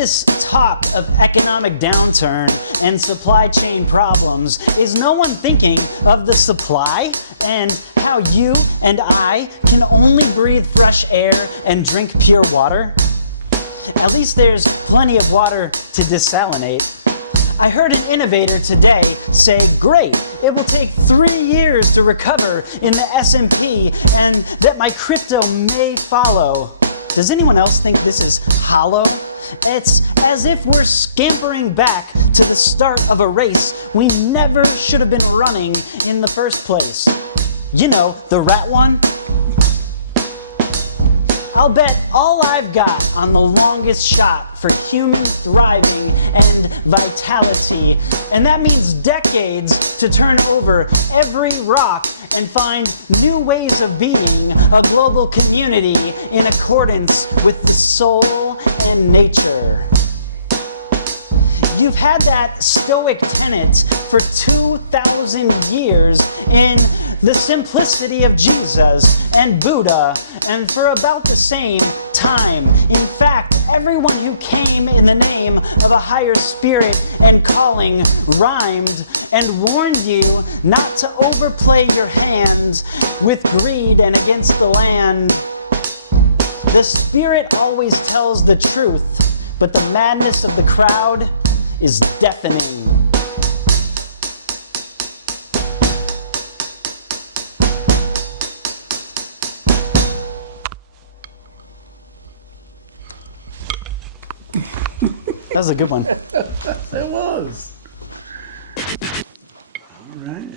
this talk of economic downturn and supply chain problems, is no one thinking of the supply and how you and I can only breathe fresh air and drink pure water? At least there's plenty of water to desalinate. I heard an innovator today say, great, it will take 3 years to recover in the S&P and that my crypto may follow. Does anyone else think this is hollow? It's as if we're scampering back to the start of a race we never should have been running in the first place. You know, the rat one? I'll bet all I've got on the longest shot for human thriving and vitality. And that means decades to turn over every rock and find new ways of being a global community in accordance with the soul and nature. You've had that Stoic tenet for 2,000 years in the simplicity of Jesus and Buddha, and for about the same time. In fact, everyone who came in the name of a higher spirit and calling rhymed and warned you not to overplay your hand with greed and against the land. The spirit always tells the truth, but the madness of the crowd is deafening. That was a good one. It was. All right.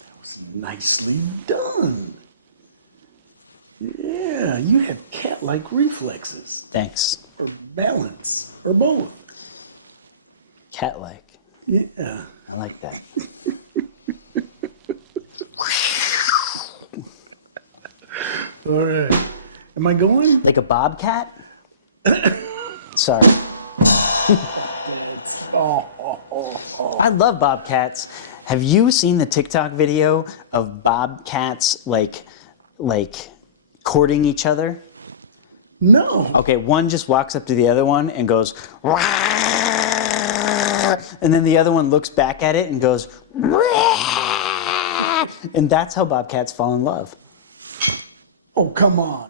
That was nicely done. Yeah, you have cat-like reflexes. Thanks. Or balance, or both. Cat-like. Yeah. I like that. All right. Am I going? Like a bobcat? Sorry. I love bobcats. Have you seen the TikTok video of bobcats like courting each other? No. Okay, one just walks up to the other one and goes, and then the other one looks back at it and goes, and that's how bobcats fall in love. Oh, come on.